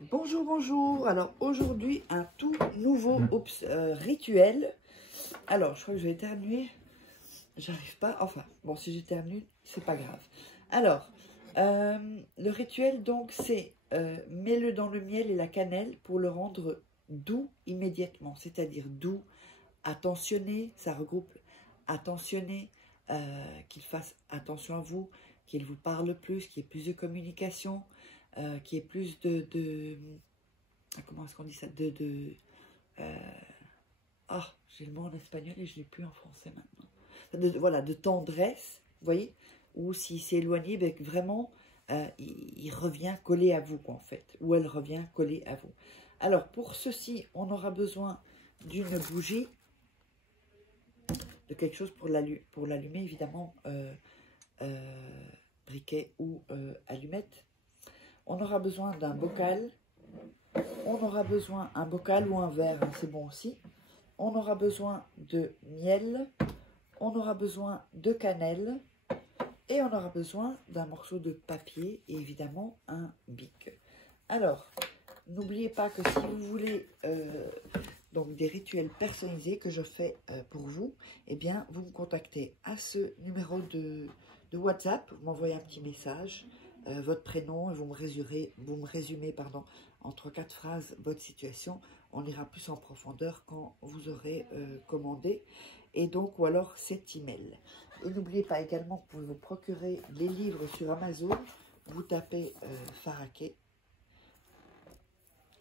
Bonjour, bonjour. Alors aujourd'hui, un tout nouveau rituel. Alors, je crois que je vais éternuer. J'arrive pas. Enfin, bon, si j'éternue, c'est pas grave. Alors, le rituel, donc, c'est mets-le dans le miel et la cannelle pour le rendre doux immédiatement. C'est-à-dire doux, attentionné. Ça regroupe attentionné, qu'il fasse attention à vous, qu'il vous parle plus, qu'il y ait plus de communication. Qui est plus comment est-ce qu'on dit ça, j'ai le mot en espagnol et je ne l'ai plus en français maintenant, voilà, de tendresse, vous voyez, ou s'il s'est éloigné, ben, vraiment il revient collé à vous, quoi, en fait, ou elle revient collée à vous. Alors pour ceci, on aura besoin d'une bougie, de quelque chose pour l'allumer, évidemment, briquet ou allumette. On aura besoin d'un bocal, on aura besoin d'un bocal ou un verre, hein, c'est bon aussi. On aura besoin de miel, on aura besoin de cannelle et on aura besoin d'un morceau de papier et évidemment un bic. Alors, n'oubliez pas que si vous voulez donc des rituels personnalisés que je fais pour vous, eh bien vous me contactez à ce numéro de WhatsApp, vous m'envoyez un petit message, votre prénom, et vous me résumez en 3-4 phrases votre situation. On ira plus en profondeur quand vous aurez commandé, et donc, ou alors cet email. Et n'oubliez pas également, vous pouvez vous procurer les livres sur Amazon, vous tapez Faraké.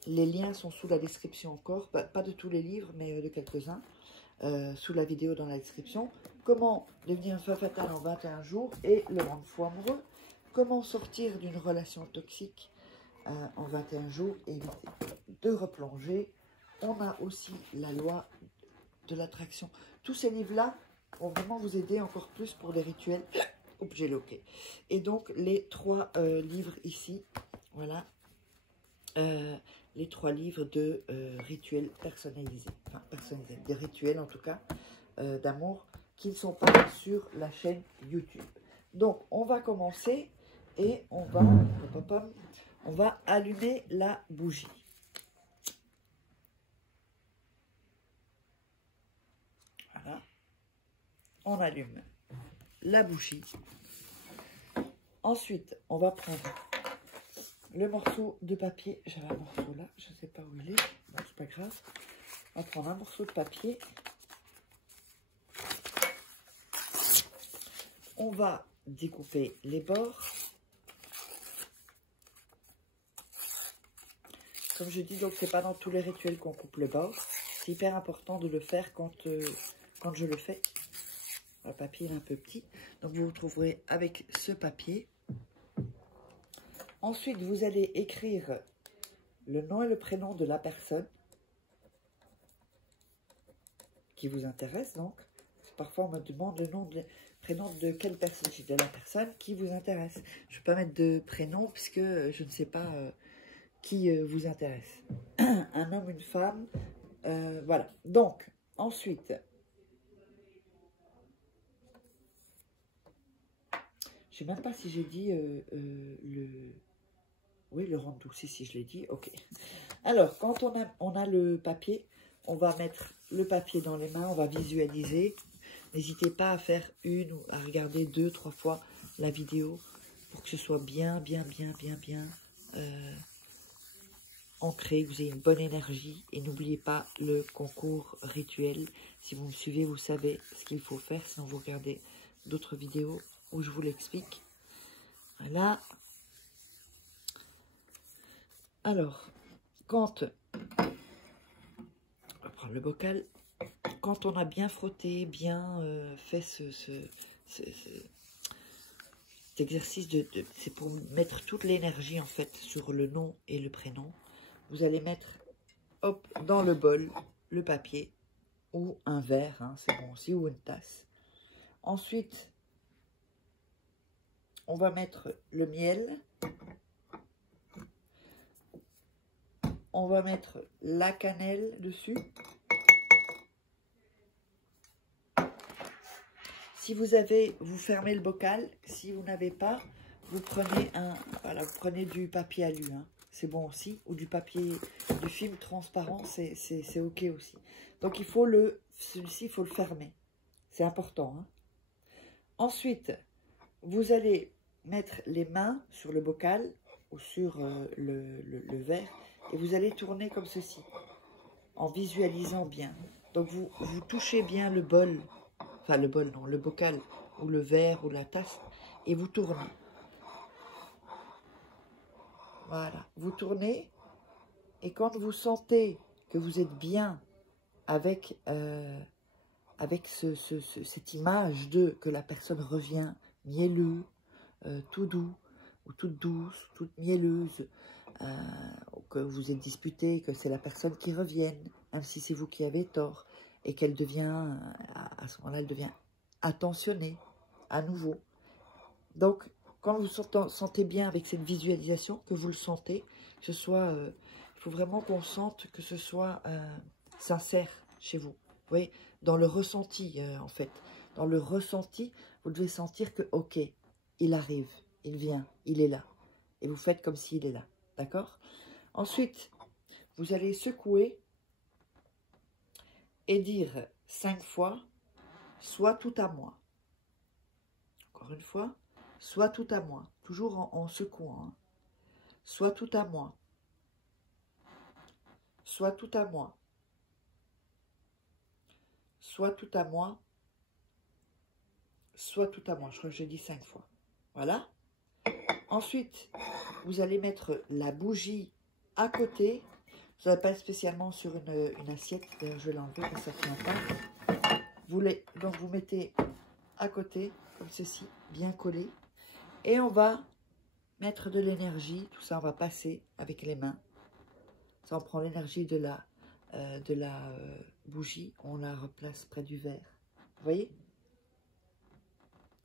Les liens sont sous la description encore, pas de tous les livres, mais de quelques-uns, sous la vidéo dans la description. Comment devenir une femme fatale en 21 jours et le rendre fou amoureux. Comment sortir d'une relation toxique en 21 jours et éviter de replonger. On a aussi la loi de l'attraction. Tous ces livres-là vont vraiment vous aider encore plus pour les rituels. Oups, j'ai loqué. Et donc, les 3 livres ici, voilà. Les 3 livres de rituels personnalisés. Enfin, personnalisés. Des rituels, en tout cas, d'amour qui ne sont pas sur la chaîne YouTube. Donc, on va commencer. Et on va allumer la bougie. Voilà. On allume la bougie. Ensuite, on va prendre le morceau de papier. J'avais un morceau là, je ne sais pas où il est. Bon, c'est pas grave. On va prendre un morceau de papier. On va découper les bords. Comme je dis, donc c'est pas dans tous les rituels qu'on coupe le bord. C'est hyper important de le faire quand je le fais. Le papier est un peu petit. Donc vous vous trouverez avec ce papier. Ensuite, vous allez écrire le nom et le prénom de la personne qui vous intéresse. Donc, parfois on me demande le nom, le prénom de quelle personne, de la personne qui vous intéresse. Je ne vais pas mettre de prénom puisque je ne sais pas qui vous intéresse. Un homme, une femme, voilà. Donc, ensuite, je ne sais même pas si j'ai dit oui, le rendre doux, si je l'ai dit, ok. Alors, quand on a le papier, on va mettre le papier dans les mains, on va visualiser. N'hésitez pas à faire une ou à regarder 2-3 fois la vidéo pour que ce soit bien ancré, que vous ayez une bonne énergie. Et n'oubliez pas le concours rituel. Si vous me suivez, vous savez ce qu'il faut faire. Sinon, vous regardez d'autres vidéos où je vous l'explique. Voilà. Alors, quand on va prendre le bocal, quand on a bien frotté, bien fait cet exercice c'est pour mettre toute l'énergie en fait sur le nom et le prénom. Vous allez mettre, hop, dans le bol, le papier ou un verre, hein, c'est bon aussi, ou une tasse. Ensuite, on va mettre le miel. On va mettre la cannelle dessus. Si vous avez, vous fermez le bocal. Si vous n'avez pas, vous prenez vous prenez du papier alu. Hein. c'est bon aussi. Ou du papier, du film transparent, c'est ok aussi. Donc, il faut celui-ci, il faut le fermer. C'est important. Hein. Ensuite, vous allez mettre les mains sur le bocal ou sur le verre et vous allez tourner comme ceci, en visualisant bien. Donc, vous touchez bien le bol, enfin le bol, non, le bocal ou le verre ou la tasse et vous tournez. Voilà, vous tournez et quand vous sentez que vous êtes bien avec, cette image que la personne revient mielleux, tout doux, ou toute douce, toute mielleuse, que vous êtes disputé, que c'est la personne qui revienne, même si c'est vous qui avez tort, et qu'elle devient, à ce moment-là, elle devient attentionnée, à nouveau. Donc, quand vous sentez bien avec cette visualisation, que vous le sentez, que ce soit, il faut vraiment qu'on sente que ce soit sincère chez vous. Vous voyez, dans le ressenti, en fait. Dans le ressenti, vous devez sentir que, ok, il arrive, il vient, il est là. Et vous faites comme s'il est là. D'accord? Ensuite, vous allez secouer et dire 5 fois, soit tout à moi. Encore une fois, soit tout à moi. Toujours en secouant. Hein. Soit tout à moi. Soit tout à moi. Soit tout à moi. Soit tout à moi. Je crois que j'ai dit 5 fois. Voilà. Ensuite, vous allez mettre la bougie à côté. Je ne vais pas spécialement sur une assiette. D'ailleurs, je vais l'enlever parce que ça ne tient pas. Donc, vous mettez à côté, comme ceci, bien collé. Et on va mettre de l'énergie. Tout ça, on va passer avec les mains. Ça, on prend l'énergie de la bougie. On la replace près du verre. Vous voyez?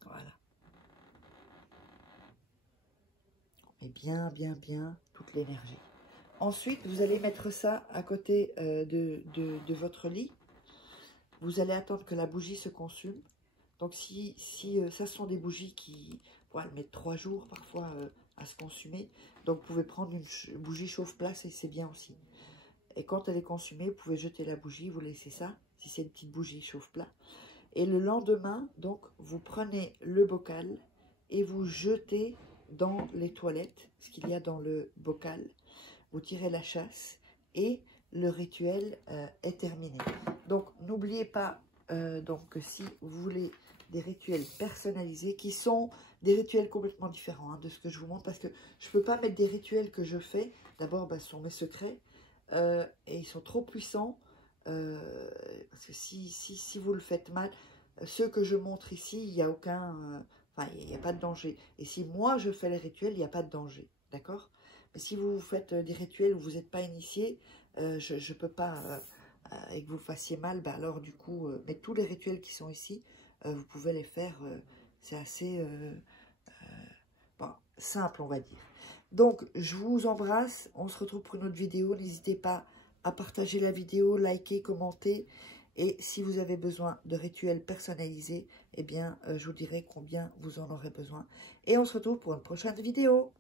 Voilà. On met bien, bien, bien toute l'énergie. Ensuite, vous allez mettre ça à côté de votre lit. Vous allez attendre que la bougie se consume. Donc, si ça sont des bougies qui elles mettent 3 jours parfois à se consumer. Donc, vous pouvez prendre une bougie chauffe-place et c'est bien aussi. Et quand elle est consumée, vous pouvez jeter la bougie, vous laissez ça, si c'est une petite bougie chauffe-plat. Et le lendemain, donc, vous prenez le bocal et vous jetez dans les toilettes ce qu'il y a dans le bocal. Vous tirez la chasse et le rituel est terminé. Donc, n'oubliez pas que si vous voulez des rituels personnalisés, qui sont des rituels complètement différents de ce que je vous montre, parce que je ne peux pas mettre des rituels que je fais. D'abord, ce sont mes secrets et ils sont trop puissants. Parce que si vous le faites mal, ceux que je montre ici, il n'y a aucun... il n'y a pas de danger. Et si moi, je fais les rituels, il n'y a pas de danger. D'accord? Mais si vous faites des rituels où vous n'êtes pas initié, je ne peux pas, et que vous le fassiez mal, alors du coup, mais tous les rituels qui sont ici, vous pouvez les faire, c'est assez simple, on va dire. Donc, je vous embrasse, on se retrouve pour une autre vidéo, n'hésitez pas à partager la vidéo, liker, commenter, et si vous avez besoin de rituels personnalisés, eh bien, je vous dirai combien vous en aurez besoin. Et on se retrouve pour une prochaine vidéo.